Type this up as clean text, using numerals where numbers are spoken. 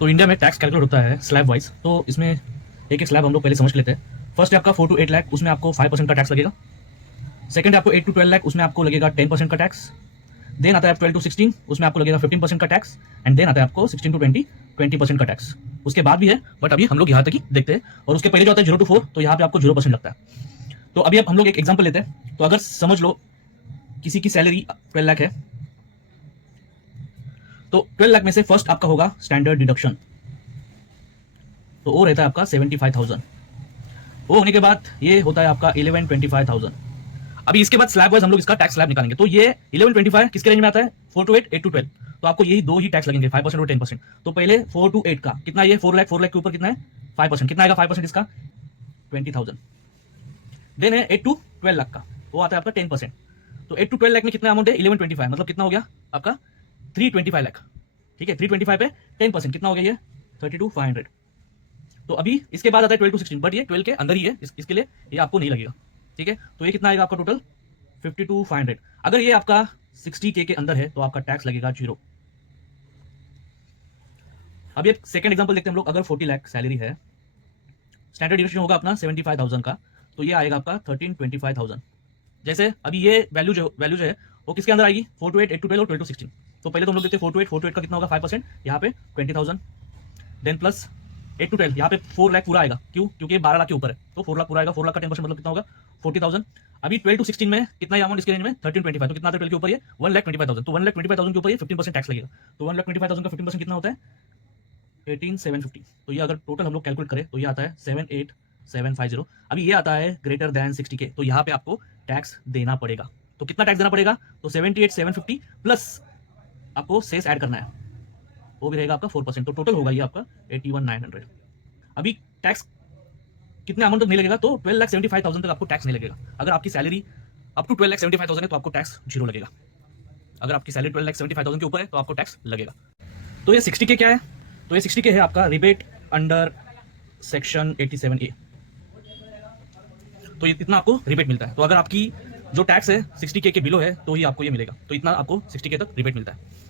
तो इंडिया में tax calculate होता है स्लैब वाइज। तो इसमें एक एक स्लैब हम लोग पहले समझ लेते हैं। फर्स्ट है आपका 4 to 8 लाख, उसमें आपको 5% का टैक्स लगेगा। सेकंड है आपको 8 to 12 लाख, उसमें आपको लगेगा 10% का टैक्स। देन आता है 12 to 16, उसमें आपको लगेगा 15% का टैक्स। एंड देन आता है आपको 16 to 20, 20% का टैक्स। उसके बाद भी है, बट अभी हम लोग यहाँ तक ही देखते हैं। और उसके पहले जो आता है 0 to 4, तो यहाँ पे आपको 0% लगता है। तो अभी अब हम लोग एक एग्जाम्पल लेते हैं। तो अगर समझ लो किसी की सैलरी 12 लाख है, तो 12 लाख में से फर्स्ट आपका होगा स्टैंडर्ड डिडक्शन, तो वो रहता है आपका 75,000। वो होने के बाद ये होता है आपका 1125,000। अभी इसके बाद स्लैब वाइज हम लोग इसका टैक्स स्लैब निकालेंगे। तो ये 1125 किसके रेंज में आता है? 4 to 8, 8 to 12। तो आपको यही दो ही टैक्स लगेंगे, 5% और 10%। तो पहले 4 to 8 का कितना, ये 4 लाख, 4 लाख के ऊपर कितना है? 5%। कितना आएगा 5% इसका? 20,000। देन है 8 to 12 लाख का, वो आता है आपका 10%। तो 8 to 12 लाख में कितना अमाउंट है? 1125, मतलब कितना हो गया आपका? 325 लाख। ठीक है, 325 पे 10% कितना हो गया? ये 32,500। तो अभी इसके बाद आता है 12 to 16, बट ये 12 के अंदर ही है, इसके लिए ये आपको नहीं लगेगा। ठीक है, तो ये कितना आएगा आपका टोटल? 52,500। अगर ये आपका 60K के अंदर है तो आपका टैक्स लगेगा 0। अभी एक सेकंड एग्जांपल देखते हैं हम लोग। अगर 40 लाख सैलरी है, स्टैंडर्ड डिडक्शन होगा अपना 75,000 का, तो ये आएगा आपका 1325,000। जैसे अभी ये वैल्यू जो है वो किसके अंदर आएगी? 4 to 8, 8 to 12 और 12 to 16। तो पहले तो हम लोग देखते हैं 4 to 8, 4 to 8 का कितना होगा? 5%, यहाँ पे 20,000। देन प्लस 8 to 12, यहाँ पे 4 लाख पूरा आएगा। क्यों? क्योंकि ये 12 लाख के ऊपर है, तो 4 लाख पूरा आएगा। 4 लाख का 10% मतलब कितना होगा? 40,000। अभी 12 to 16 में कितना अमाउंट इसके रेंज में? 1325। तो कितना आता है 12 के ऊपर? ये 1,25,000। तो 1,25,000 के ऊपर ये 15% टैक्स लगेगा। तो 1,25,000 का 15% कितना होता है? 18,750। तो ये अगर टोटल हम लोग कैलकुलेट करें तो ये आता है 78,750। अभी ये आता है ग्रेटर देन 60K, तो यहाँ पे आपको टैक्स देना पड़ेगा। तो कितना टैक्स देना पड़ेगा? तो 78,750 प्लस आपको सेस ऐड करना है, वो भी रहेगा आपका 4%। तो टोटल होगा ये आपका 81,900। अभी टैक्स कितने अमाउंट तक नहीं लगेगा? तो 12,75,000 तक आपको टैक्स नहीं लगेगा। अगर आपकी सैलरी अप टू 12,75,000 है तो आपको टैक्स 0 लगेगा। अगर आपकी सैलरी 12,75,000 के ऊपर है तो आपको टैक्स लगेगा। तो ये 60K क्या है? तो ये 60K है आपका रिबेट अंडर सेक्शन 87A। तो ये इतना आपको रिबेट मिलता है। तो अगर आपकी जो टैक्स है 60K के बिलो है तो ही आपको ये मिलेगा। तो इतना आपको 60K तक रिबेट मिलता है।